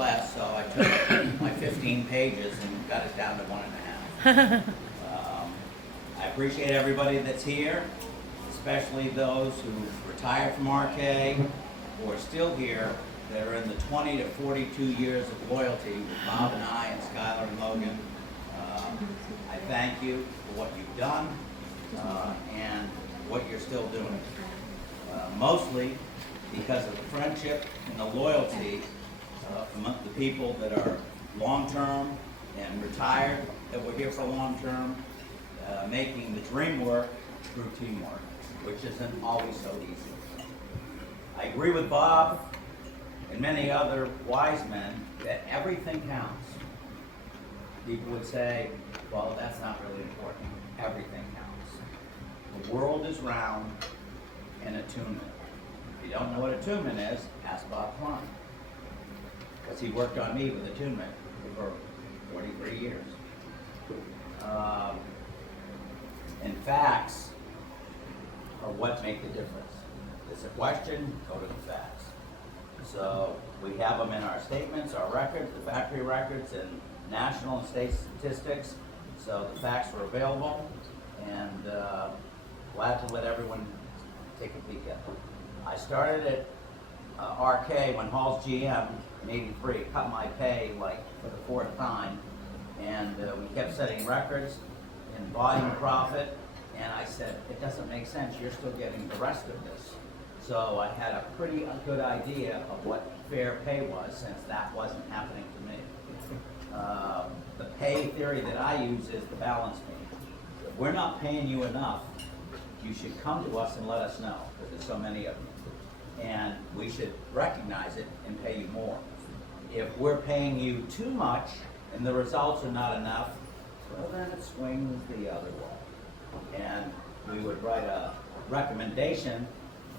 less, so I took my 15 pages and got it down to 1.5. I appreciate everybody that's here, especially those who retired from RK or are still here that are in the 20 to 42 years of loyalty with Bob and I and Skylar and Logan. I thank you for what you've done and what you're still doing. Mostly because of the friendship and the loyalty among the people that are long-term and retired, that were here for long-term, making the dream work through teamwork, which isn't always so easy. I agree with Bob and many other wise men that everything counts. People would say, well, that's not really important. Everything counts. The world is round and attunement. If you don't know what attunement is, ask Bob Klein. Because he worked on me with attunement for 43 years. And facts are what make the difference. If it's a question, go to the facts. So we have them in our statements, our records, the factory records, and national and state statistics. So the facts are available, and glad to let everyone take a peek at them. I started at RK when Hall's GM in '83, cut my pay like for the 4th time, and we kept setting records in volume profit, and I said, it doesn't make sense, you're still getting the rest of this. So I had a pretty good idea of what fair pay was, since that wasn't happening to me. The pay theory that I use is the balance beam. If we're not paying you enough, you should come to us and let us know, because there's so many of you. And we should recognize it and pay you more. If we're paying you too much and the results are not enough, well, then it swings the other way. And we would write a recommendation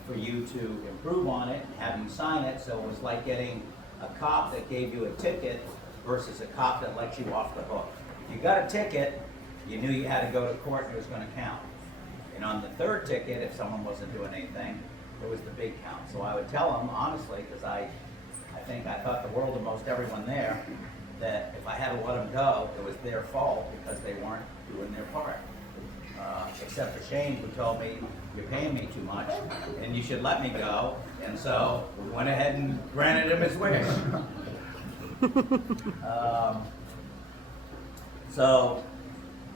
for you to improve on it and have you sign it, so it was like getting a cop that gave you a ticket versus a cop that let you off the hook. If you got a ticket, you knew you had to go to court and it was going to count. And on the 3rd ticket, if someone wasn't doing anything, it was the big count. So I would tell them, honestly, because I thought the world of most everyone there, that if I had to let them go, it was their fault because they weren't doing their part. Except for Shane, who told me, you're paying me too much, and you should let me go. And so we went ahead and granted him his wish. So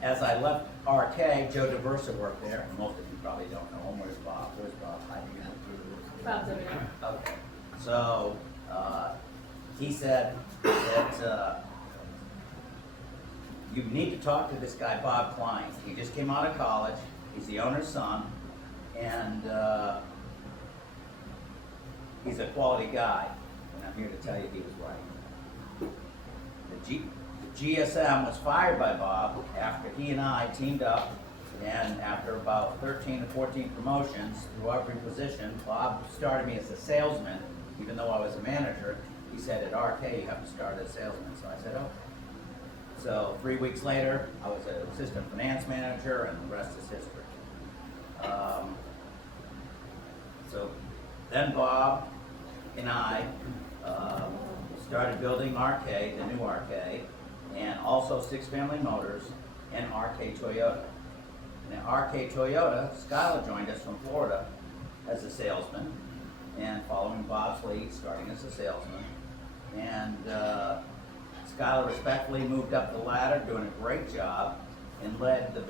as I left RK, Joe DeVersa worked there. Most of you probably don't know him. Where's Bob? Where's Bob? Bob's over there. Okay. So he said that you need to talk to this guy, Bob Klein. He just came out of college. He's the owner's son, and he's a quality guy. And I'm here to tell you he was right. The GSM was fired by Bob after he and I teamed up, and after about 13 to 14 promotions through every position, Bob started me as a salesman, even though I was a manager. He said, at RK, you have to start as a salesman. So I said, okay. So 3 weeks later, I was an assistant finance manager, and the rest is history. So then Bob and I started building RK, the new RK, and also Six Family Motors and RK Toyota. And at RK Toyota, Skylar joined us from Florida as a salesman, and following Bob's lead, starting as a salesman. And Skylar respectfully moved up the ladder, doing a great job, and led the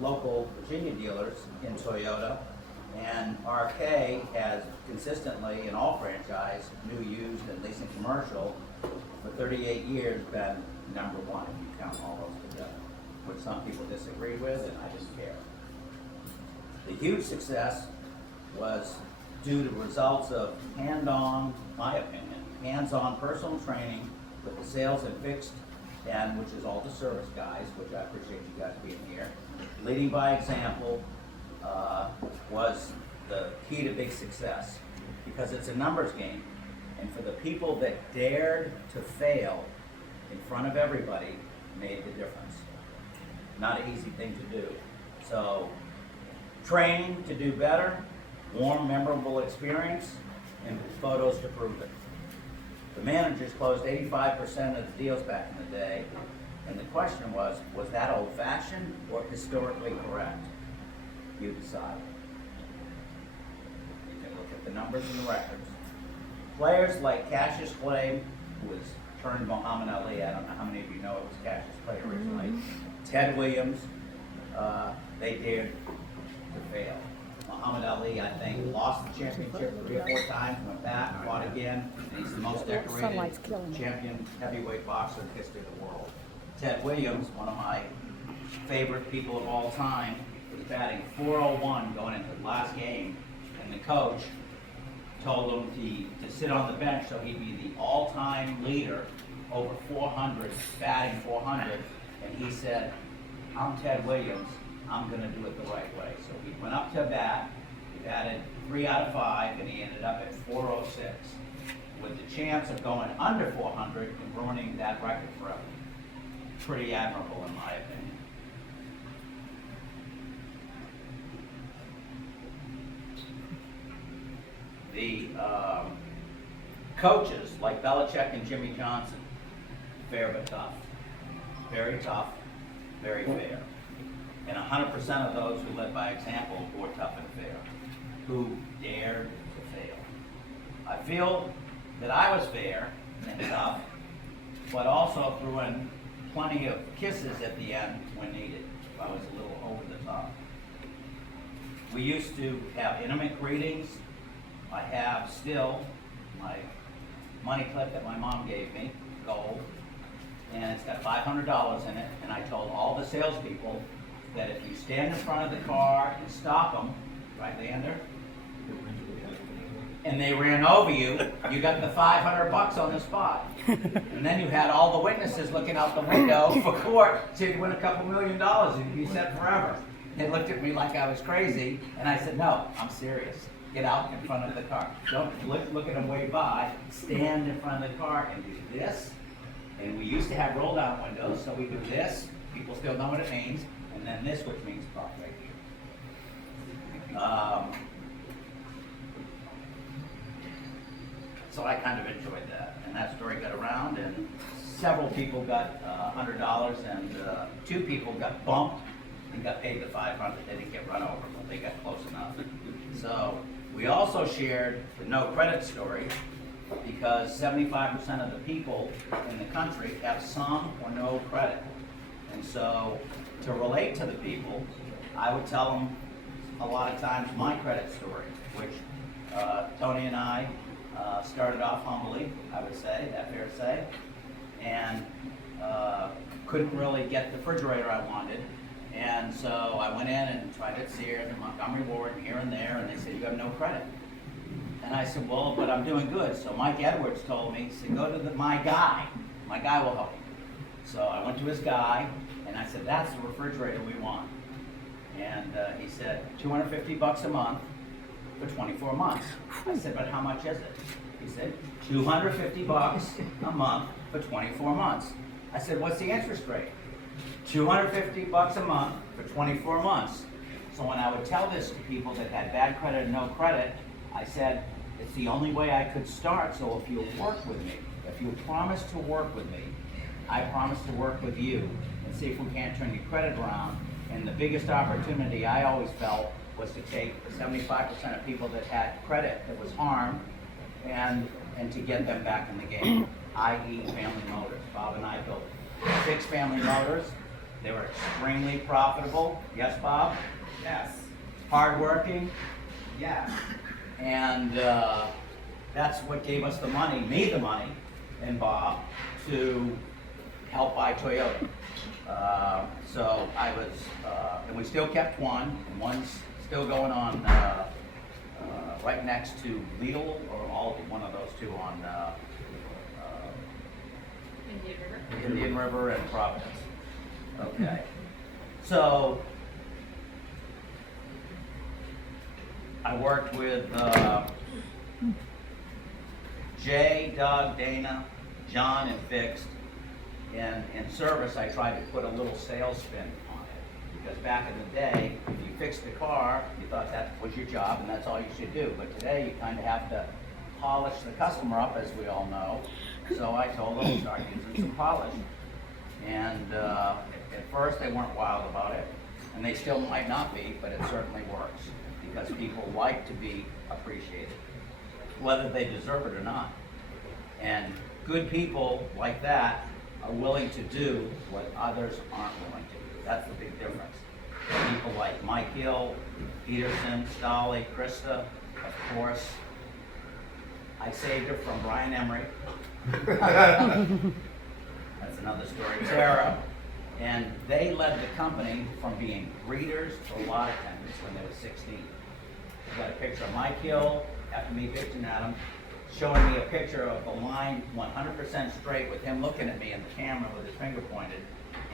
local Virginia dealers in Toyota. And RK has consistently, in all franchise, new, used, and leasing commercial, for 38 years been #1, if you count all those together, which some people disagree with, and I didn't care. The huge success was due to results of hand-on, my opinion, hands-on personal training with the sales and fixed end, which is all the service guys, which I appreciate you guys being here. Leading by example was the key to big success, because it's a numbers game. And for the people that dared to fail in front of everybody made the difference. Not an easy thing to do. So training to do better, warm, memorable experience, and photos to prove it. The managers closed 85% of the deals back in the day, and the question was that old-fashioned or historically correct? You decide. You can look at the numbers and the records. Players like Cassius Clay, who was turned Muhammad Ali, I don't know how many of you know it was Cassius Clay originally, Ted Williams, they dared to fail. Muhammad Ali, I think, lost the championship 3 or 4 times, went back, fought again, and he's the most decorated champion heavyweight boxer in the history of the world. Ted Williams, one of my favorite people of all time, was batting .401 going into the last game, and the coach told him to sit on the bench so he'd be the all-time leader over 400, batting 400, and he said, I'm Ted Williams, I'm going to do it the right way. So he went up to bat, he batted 3 out of 5, and he ended up at 406, with the chance of going under 400 and ruining that record forever. Pretty admirable in my opinion. The coaches, like Belichick and Jimmy Johnson, fair but tough. Very tough, very fair. And 100% of those who led by example were tough and fair, who dared to fail. I feel that I was fair and tough, but also threw in plenty of kisses at the end when needed, if I was a little over the top. We used to have intimate greetings. I have still my money clip that my mom gave me, gold, and it's got $500 in it, and I told all the salespeople that if you stand in front of the car and stop them, right, Leander? And they ran over you, you got the $500 on the spot. And then you had all the witnesses looking out the window for court, so you'd win a couple $1 million and you'd be set forever. They looked at me like I was crazy, and I said, no, I'm serious. Get out in front of the car. Don't look at them way by, stand in front of the car and do this. And we used to have roll down windows, so we do this, people still know what it means, and then this, which means park right here. So I kind of enjoyed that, and that story got around, and several people got $100, and 2 people got bumped and got paid the $500. They didn't get run over, but they got close enough. So we also shared the no credit story, because 75% of the people in the country have some or no credit. And so to relate to the people, I would tell them a lot of times my credit story, which Tony and I started off humbly, I would say, that's fair to say, and couldn't really get the refrigerator I wanted. And so I went in and tried at Sears and Montgomery Ward and here and there, and they said, you have no credit. And I said, well, but I'm doing good. So Mike Edwards told me, he said, go to my guy. My guy will help you. So I went to his guy, and I said, that's the refrigerator we want. And he said, $250 a month for 24 months. I said, but how much is it? He said, $250 a month for 24 months. I said, what's the interest rate? $250 a month for 24 months. So when I would tell this to people that had bad credit and no credit, I said, it's the only way I could start, so if you'll work with me, if you promise to work with me, I promise to work with you and see if we can't turn your credit around. And the biggest opportunity I always felt was to take the 75% of people that had credit that was harmed and to get them back in the game, i.e. Family Motors. Bob and I built 6 Family Motors. They were extremely profitable. Yes, Bob? Yes. Hardworking. Yes. And that's what gave us the money, me the money, and Bob, to help buy Toyota. So I was, and we still kept one, and one's still going on right next to Lidl, or one of those 2 on Indian River. Indian River and Providence. Okay. So I worked with Jay, Doug, Dana, John, and Fixed. And in service, I tried to put a little sales spin on it. Because back in the day, if you fixed the car, you thought that was your job and that's all you should do. But today, you kind of have to polish the customer up, as we all know. So I told them, start using some polish. And at first they weren't wild about it, and they still might not be, but it certainly works because people like to be appreciated, whether they deserve it or not. And good people like that are willing to do what others aren't willing to do. That's the big difference. People like Mike Hill, Peterson, Stolly, Krista, of course. I saved her from Brian Emery. That's another story. Tara. And they led the company from being greeters to lot attendants when they were 16. I got a picture of Mike Hill, after me bitching at him, showing me a picture of the line 100% straight with him looking at me in the camera with his finger pointed.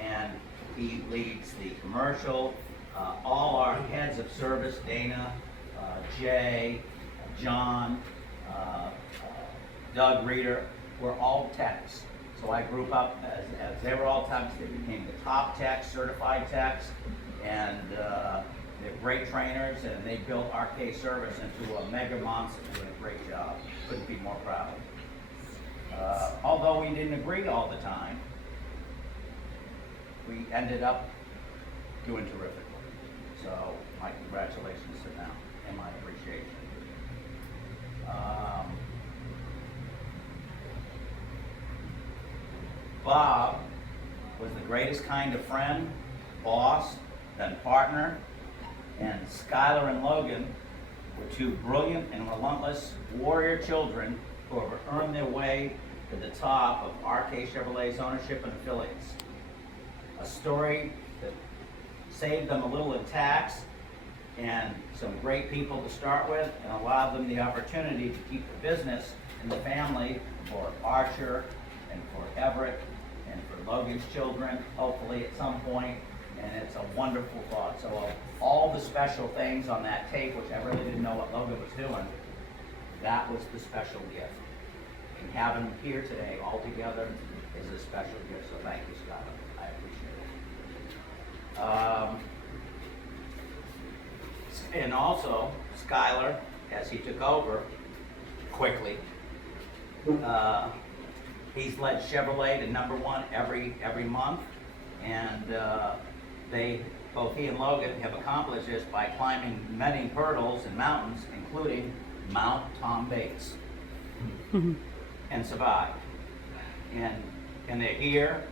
And he leads the commercial, all our heads of service, Dana, Jay, John, Doug Reeder, were all techs. So I grew up as they were all techs. They became the top techs, certified techs, and they're great trainers, and they built RK Service into a mega monster, doing a great job. Couldn't be more proud. Although we didn't agree all the time, we ended up doing terrifically. So my congratulations to them and my appreciation. Bob was the greatest kind of friend, boss, then partner, and Skylar and Logan were two brilliant and relentless warrior children who have earned their way to the top of RK Chevrolet's ownership and affiliates. A story that saved them a little in tax and some great people to start with, and allowed them the opportunity to keep the business in the family for Archer and for Everett and for Logan's children, hopefully at some point. And it's a wonderful thought. So all the special things on that tape, which I really didn't know what Logan was doing, that was the special gift. And having them here today all together is a special gift. So thank you, Scott. I appreciate it. And also, Skylar, as he took over quickly, he's led Chevrolet to #1 every month, and both he and Logan have accomplished this by climbing many hurdles and mountains, including Mount Tom Bates, and survived. And they're here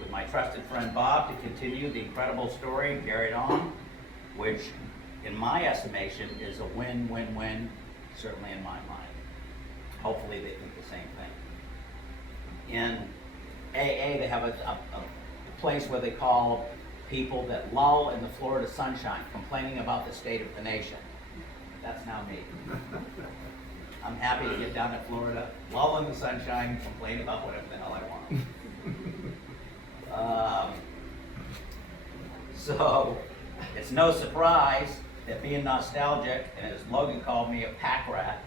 with my trusted friend Bob to continue the incredible story carried on, which in my estimation is a win-win-win, certainly in my mind. Hopefully they think the same thing. In AA, they have a place where they call people that lull in the Florida sunshine, complaining about the state of the nation. That's now me. I'm happy to get down to Florida, lull in the sunshine, complain about whatever the hell I want. So it's no surprise that being nostalgic, and as Logan called me, a pack rat,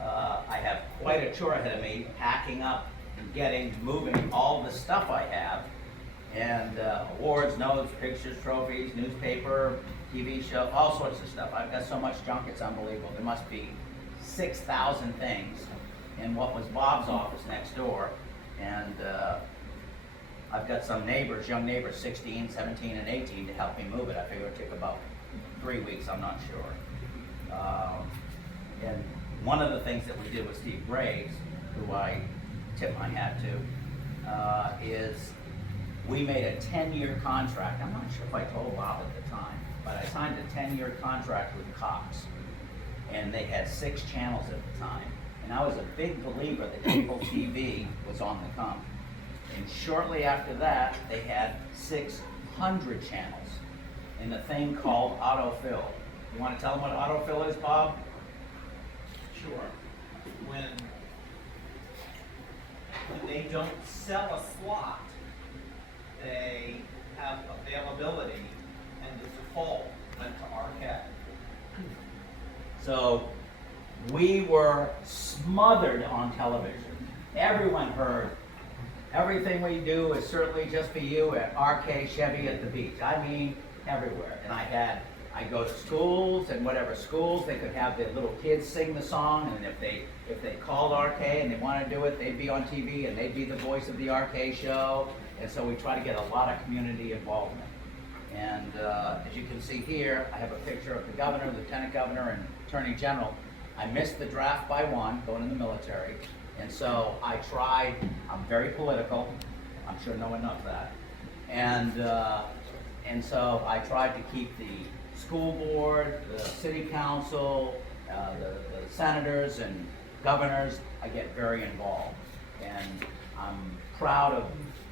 I have quite a tour ahead of me, packing up and moving all the stuff I have, and awards, notes, pictures, trophies, newspaper, TV show, all sorts of stuff. I've got so much junk, it's unbelievable. There must be 6,000 things in what was Bob's office next door, and I've got some neighbors, young neighbors, 16, 17, and 18, to help me move it. I figure it'll take about 3 weeks, I'm not sure. And one of the things that we did with Steve Graves, who I tip my hat to, is we made a 10-year contract. I'm not sure if I told Bob at the time, but I signed a 10-year contract with Cox, and they had 6 channels at the time. And I was a big believer that cable TV was on the come. And shortly after that, they had 600 channels in a thing called autofill. You want to tell them what autofill is, Bob? Sure. When they don't sell a slot, they have availability, and the default went to Arquette. So we were smothered on television. Everyone heard, everything we do is certainly just for you at RK Chevy at the beach. I mean, everywhere. And I had I go to schools, and whatever schools, they could have their little kids sing the song, and if they called RK and they want to do it, they'd be on TV and they'd be the voice of the RK show. And so we try to get a lot of community involvement. And as you can see here, I have a picture of the governor, lieutenant governor, and attorney general. I missed the draft by one, going in the military, and so I tried. I'm very political. I'm sure no one knows that. And so I tried to keep the school board, the city council, the senators and governors. I get very involved, and I'm proud of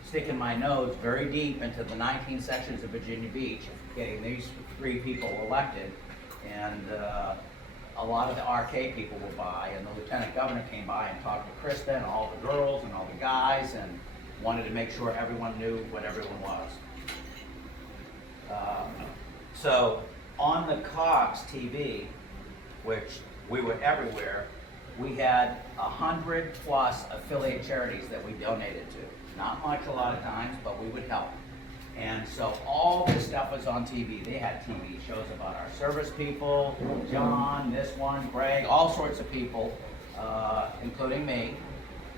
sticking my nose very deep into the 19 sections of Virginia Beach, getting these 3 people elected, and a lot of the RK people were by, and the lieutenant governor came by and talked to Krista and all the girls and all the guys, and wanted to make sure everyone knew what everyone was. So on the Cox TV, which we were everywhere, we had 100 plus affiliate charities that we donated to. Not much a lot of times, but we would help. And so all this stuff was on TV. They had TV shows about our service people, John, this one, Greg, all sorts of people, including me,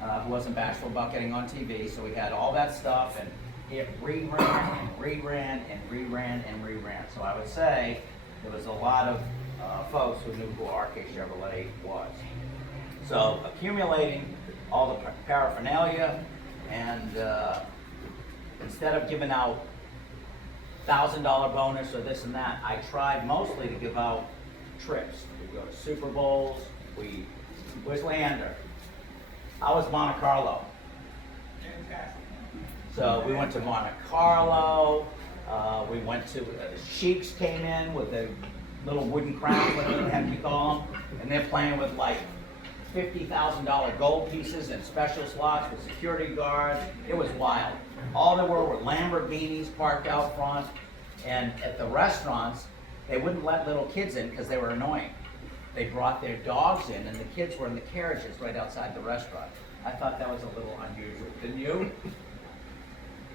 who wasn't bashful about getting on TV. So we had all that stuff, and it reran and reran and reran and reran. So I would say there was a lot of folks who knew who RK Chevrolet was. So accumulating all the paraphernalia, and instead of giving out $1,000 bonus or this and that, I tried mostly to give out trips. We go to Super Bowls. Where's Leander? I was Monte Carlo. So we went to Monte Carlo. We went to the Sheiks came in with the little wooden crowns, whatever you call them, and they're playing with like $50,000 gold pieces and special slots with security guards. It was wild. All there were Lamborghinis parked out front, and at the restaurants, they wouldn't let little kids in because they were annoying. They brought their dogs in, and the kids were in the carriages right outside the restaurant. I thought that was a little unusual, didn't you?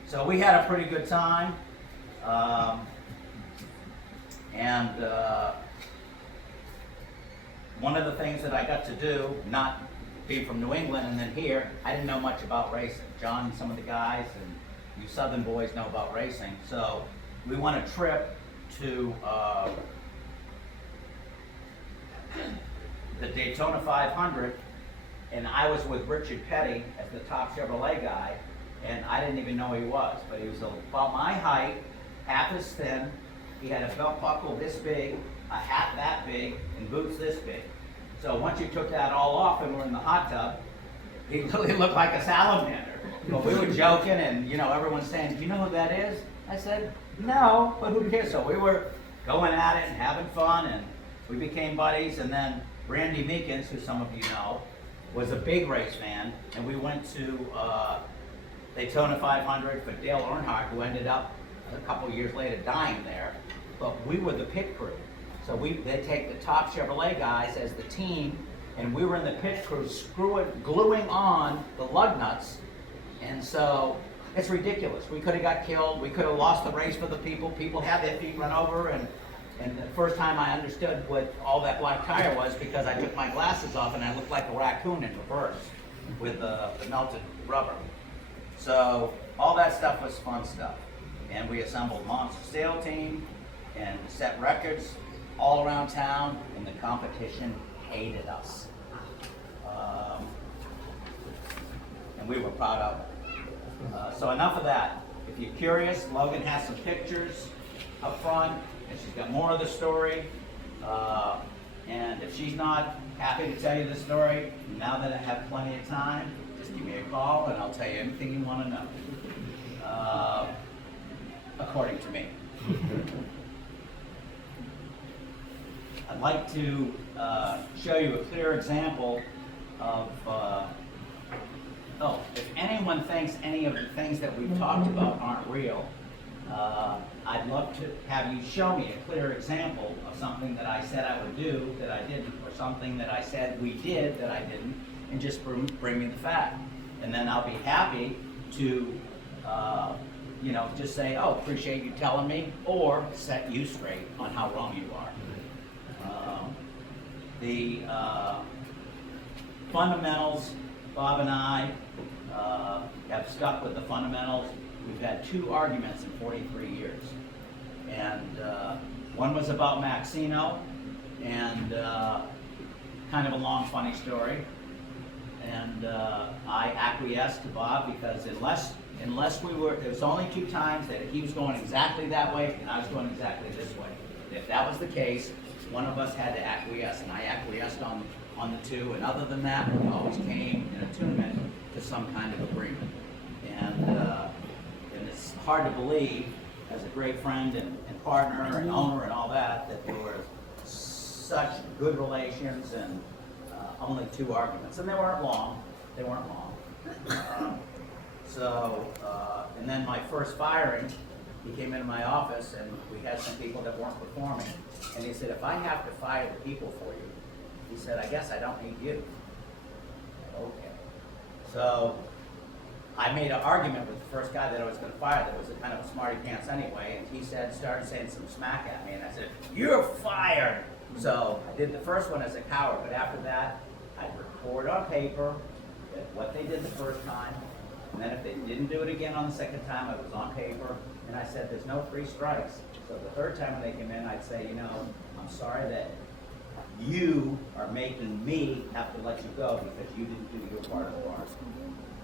So we had a pretty good time. One of the things that I got to do, not being from New England and then here, I didn't know much about racing. John and some of the guys and you Southern boys know about racing. So we went a trip to the Daytona 500, and I was with Richard Petty as the top Chevrolet guy, and I didn't even know who he was, but he was about my height, half as thin. He had a belt buckle this big, a hat that big, and boots this big. So once you took that all off and we're in the hot tub, he literally looked like a salamander. But we were joking, and everyone's saying, "Do you know who that is?" I said, "No, but who cares?" So we were going at it and having fun, and we became buddies. And then Randy Meekins, who some of you know, was a big race fan, and we went to Daytona 500 for Dale Earnhardt, who ended up a couple years later dying there. But we were the pit crew. So they take the top Chevrolet guys as the team, and we were in the pit crew gluing on the lug nuts. And so it's ridiculous. We could have got killed. We could have lost the race for the people. People had their feet run over. And the first time I understood what all that black tire was, because I took my glasses off and I looked like a raccoon in reverse with the melted rubber. So all that stuff was fun stuff. And we assembled Monster Sail Team and set records all around town, and the competition hated us. And we were proud of it. So enough of that. If you're curious, Logan has some pictures up front, and she's got more of the story. And if she's not happy to tell you the story, now that I have plenty of time, just give me a call and I'll tell you anything you want to know. According to me. I'd like to show you a clear example of, if anyone thinks any of the things that we've talked about aren't real, I'd love to have you show me a clear example of something that I said I would do that I didn't, or something that I said we did that I didn't, and just bring me the fact. And then I'll be happy to you know, just say, oh, appreciate you telling me, or set you straight on how wrong you are. The fundamentals, Bob and I have stuck with the fundamentals. We've had 2 arguments in 43 years. And one was about Maxino, and kind of a long, funny story. And I acquiesced to Bob because unless we were, there was only 2 times that he was going exactly that way and I was going exactly this way. If that was the case, one of us had to acquiesce, and I acquiesced on the 2, and other than that, we always came in attunement to some kind of agreement. And it's hard to believe, as a great friend and partner and owner and all that, that there were such good relations and only 2 arguments. And they weren't long. And then my first firing, he came into my office and we had some people that weren't performing. And he said, if I have to fire the people for you, he said, I guess I don't need you. Okay. So I made an argument with the first guy that I was going to fire that was a kind of a smarty pants anyway, and he started saying some smack at me, and I said, you're fired! So I did the first one as a coward, but after that, I'd record on paper what they did the first time, and then if they didn't do it again on the second time, it was on paper, and I said, there's no free strikes. So the third time when they came in, I'd say, you know, I'm sorry that you are making me have to let you go because you didn't do your part of the bargain.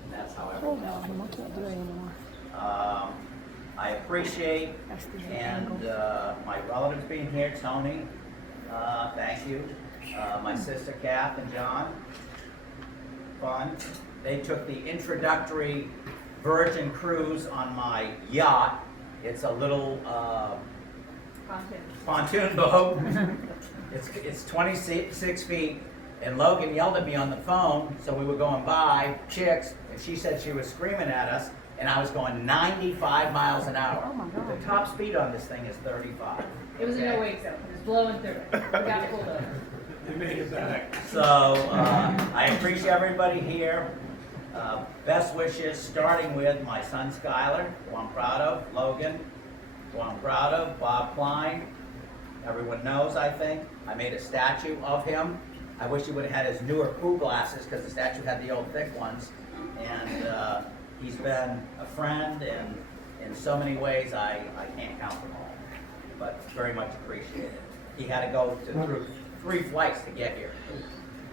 And that's how everyone else I can't do it anymore. I appreciate and my relatives being here, Tony, thank you. My sister Kath and John, fun. They took the introductory Virgin cruise on my yacht. It's a little pontoon boat. It's 26 feet. And Logan yelled at me on the phone, so we were going by, chicks, and she said she was screaming at us, and I was going 95 miles an hour. Oh my God. The top speed on this thing is 35. It was a okay? no-wake zone. It was blowing through it. We got pulled over. They made it back. So, I appreciate everybody here. Best wishes, starting with my son Skylar, who I'm proud of, Logan, who I'm proud of, Bob Klein. Everyone knows, I think. I made a statue of him. I wish he would have had his newer cool glasses because the statue had the old thick ones. And he's been a friend, and in so many ways I can't count them all. But very much appreciated. He had to go through 3 flights to get here.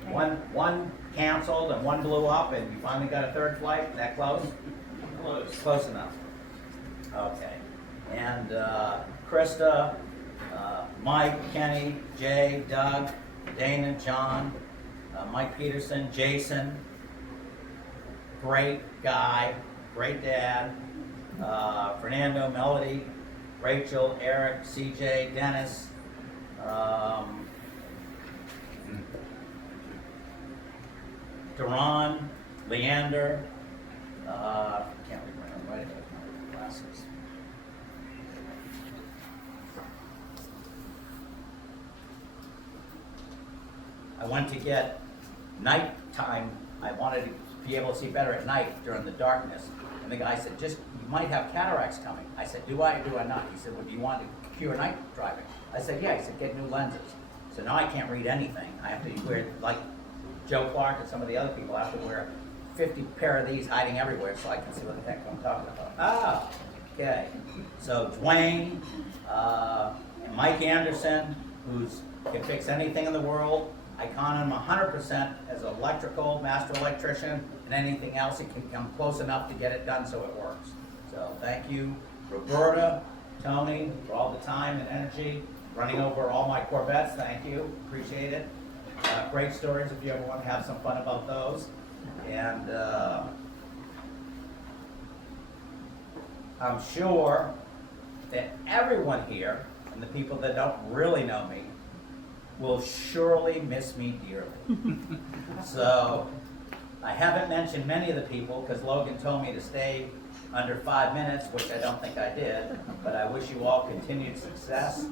One canceled and 1 blew up, and you finally got a 3rd flight. That close? Close enough. Okay. And Krista, Mike, Kenny, Jay, Doug, Dana, John, Mike Peterson, Jason, great guy, great dad, Fernando, Melody, Rachel, Eric, CJ, Dennis, Duran, Leander, can't remember, right about my glasses. I went to get nighttime. I wanted to be able to see better at night during the darkness. And the guy said, you might have cataracts coming. I said, do I or do I not? He said, well, do you want to cure night driving? I said, yeah. He said, get new lenses. So now I can't read anything. I have to wear, like Joe Clark and some of the other people, I have to wear 50 pair of these hiding everywhere so I can see what the heck I'm talking about. Ah, okay. So Dwayne, Mike Anderson, who can fix anything in the world. I count him 100% as an electrical, master electrician, and anything else, he can come close enough to get it done so it works. So thank you, Roberta, Tony, for all the time and energy, running over all my Corvettes, thank you, appreciate it. Great stories if you ever want to have some fun about those. And I'm sure that everyone here, and the people that don't really know me, will surely miss me dearly. So I haven't mentioned many of the people because Logan told me to stay under 5 minutes, which I don't think I did, but I wish you all continued success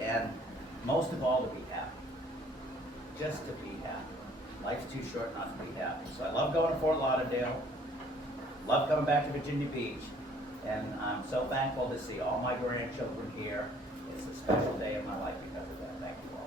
and most of all to be happy. Just to be happy. Life's too short not to be happy. So I love going to Fort Lauderdale, love coming back to Virginia Beach, And I'm so thankful to see all my grandchildren here. It's a special day in my life because of that. Thank you all.